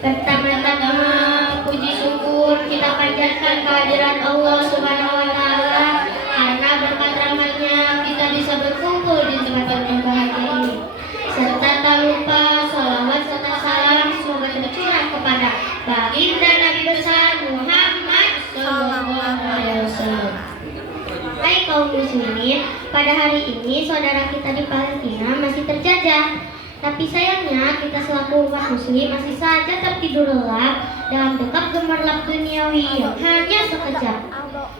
Pertama-tama puji syukur kita panjatkan kehadiran Allah Subhanahu wa taala karena berkat rahmatnya kita bisa berkumpul di tempat yang berbahagia ini. Serta tak lupa salawat serta salam semoga tercurah kepada baginda Nabi besar Muhammad sallallahu alaihi wasallam. Hai kaum muslimin, pada hari ini saudara kita di Palestina masih terjajah. Tapi sayangnya kita selaku umat muslim masih saja tertidur lelap dalam dekap gemerlap duniawi yang hanya sekejap.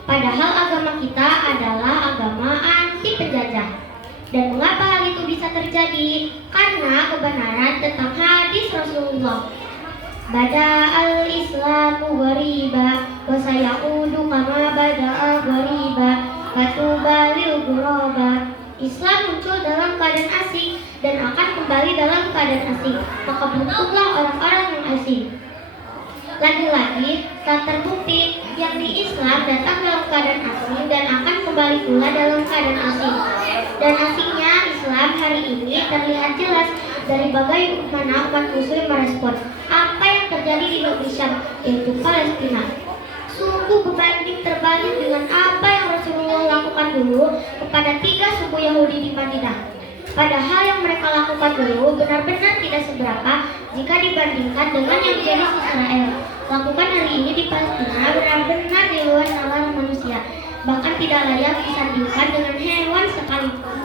Padahal agama kita adalah agama anti penjajah. Dan mengapa hal itu bisa terjadi? Karena kebenaran tentang hadis Rasulullah. Bada al-Islamu ghariba wa sayaudu kama bada'a ghariba fatuba lil ghuraba. Islam muncul dalam keadaan asing dan akan kembali dalam keadaan asing. Maka beruntunglah orang-orang yang asing. Lagi-lagi telah terbukti yang di Islam datang dalam keadaan asing dan akan kembali pula dalam keadaan asing. Dan asingnya Islam hari ini terlihat jelas dari bagaimana umat muslim merespon apa yang terjadi di negeri Syam, yaitu Palestina. Sungguh berbanding terbalik dengan apa yang Rasulullah lakukan dulu kepada 3 suku Yahudi di Madinah. Padahal yang mereka lakukan dulu benar-benar tidak seberapa jika dibandingkan dengan yang jenis Israel lakukan hari ini di Palestina benar-benar di luar nalar manusia, bahkan tidak layak disandingkan dengan hewan sekalipun.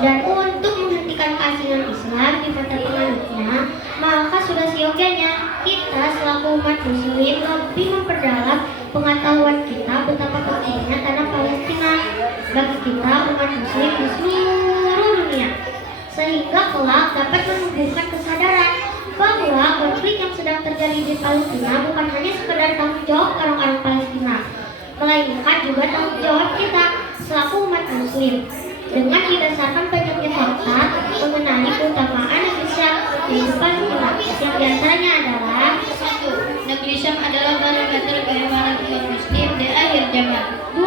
Dan untuk menghentikan keasingan Islam di mata penganutnya, maka sudah seyogyanya kita selaku umat muslim lebih memperdalam pengetahuan kita betapa pentingnya tanah Palestina bagi kita umat muslim di seluruh dunia, sehingga kelak dapat menumbuhkan kesadaran bahwa konflik yang sedang terjadi di Palestina bukan hanya sekedar tanggung jawab orang-orang Palestina, melainkan juga tanggung jawab kita selaku umat muslim. Dengan didasarkan banyaknya fakta mengenai keutamaan negeri Syam di Palestina, yang diantaranya adalah: 1. Negeri Syam adalah barometer keimanan umat muslim di akhir zaman. 2.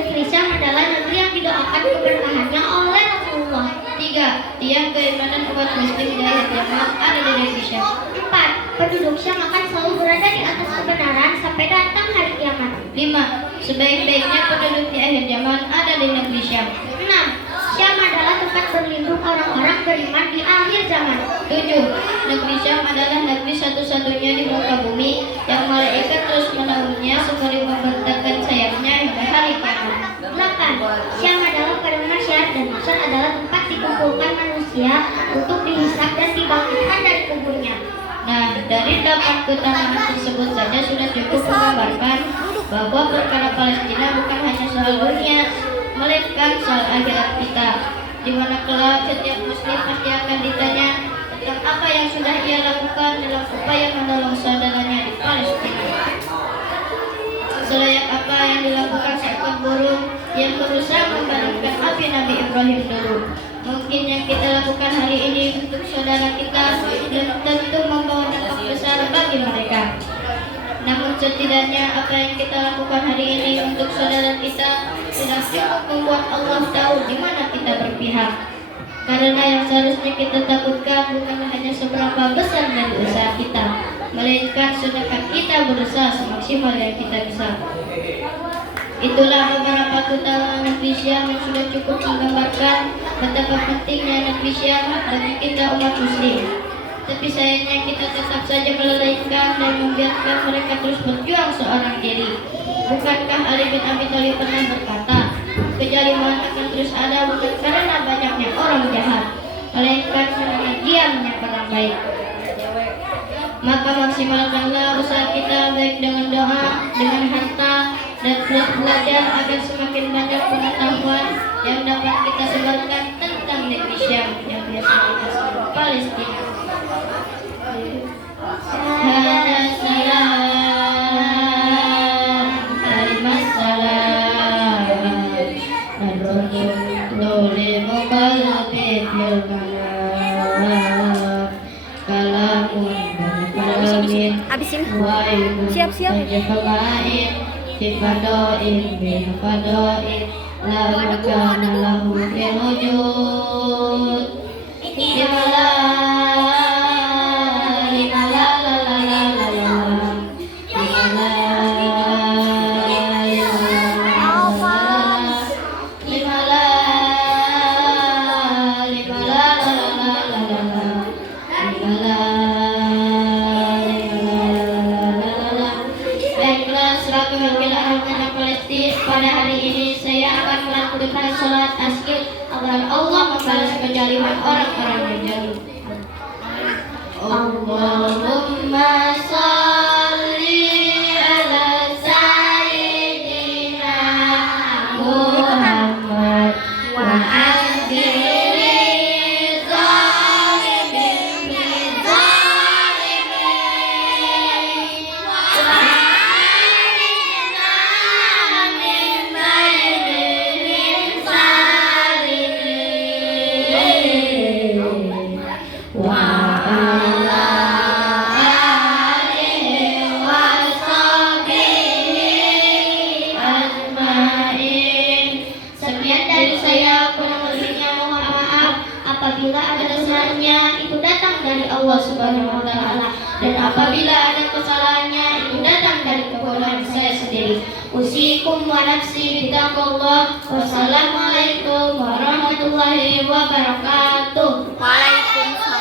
Negeri Syam adalah negeri yang didoakan keberkahannya oleh Rasulullah. 3. Tiang keimanan umat muslim di akhir zaman ada di negeri Syam. 4. Penduduk Syam akan selalu berada di atas kebenaran sampai datang hari kiamat. 5. Sebaik-baiknya penduduk di akhir zaman ada di negeri Syam. 6. Syam adalah tempat berlindung orang-orang beriman di akhir zaman. 7. Negeri Syam adalah negeri satu-satunya di muka bumi yang malaikat terus menaunginya sembari membentangkan sayapnya hingga hari kiamat. 8. Syam adalah padang mahsyar dan mahsyar adalah tempat dikumpulkan manusia untuk dihisab dan dibangkitkan dari kuburnya. Nah, dari 8 keutamaan tersebut saja sudah cukup menggambarkan bahwa perkara Palestina bukan hanya soal dunia, melainkan soal akhirat kita, di mana kelak setiap muslim pasti akan ditanya tentang apa yang sudah ia lakukan dalam upaya menolong saudaranya di Palestina. Selayak apa yang dilakukan seekor burung yang berusaha memadamkan api Nabi Ibrahim dulu, mungkin yang kita lakukan hari ini untuk saudara kita dan tentu membawa dampak besar bagi mereka. Namun setidaknya apa yang kita lakukan hari ini untuk saudara kita sudah cukup membuat Allah tahu di mana kita berpihak. Karena yang seharusnya kita takutkan bukan hanya seberapa besar dari usaha kita, melainkan sedangkan kita berusaha semaksimal yang kita bisa. Itulah beberapa keutamaan negeri Syam yang sudah cukup menggambarkan betapa pentingnya negeri Syam bagi kita umat muslim. Tapi sayangnya kita tetap saja melalaikan dan membiarkan mereka terus berjuang seorang diri. Bukankah Ali bin Abi Thalib pernah berkata, kejaliman akan terus ada bukan karena banyaknya orang jahat, melainkan karena diamnya orang baik. Maka maksimalkanlah usaha kita baik dengan doa, dengan harta, dan belajar agar semakin banyak pengetahuan yang dapat kita sebarkan tentang negeri Syam yang biasa kita sebut Palestina. Habisin. Siap-siap. pada hari ini saya akan melakukan sholat tasyahud agar Allah membalas kejaliman orang-orang yang jauh. Allahumma sholli ala sayyidina Muhammad wa azdiri zalimin bizalimin wa adina min bainihim salimin wa apabila ada kesalahannya itu datang dari Allah Subhanahu wa taala dan apabila ada kesalahannya itu datang dari kebodohan saya sendiri. Usikum wa nafsi bitaqwallah. Wassalamualaikum warahmatullahi wabarakatuh. Waalaikumsalam.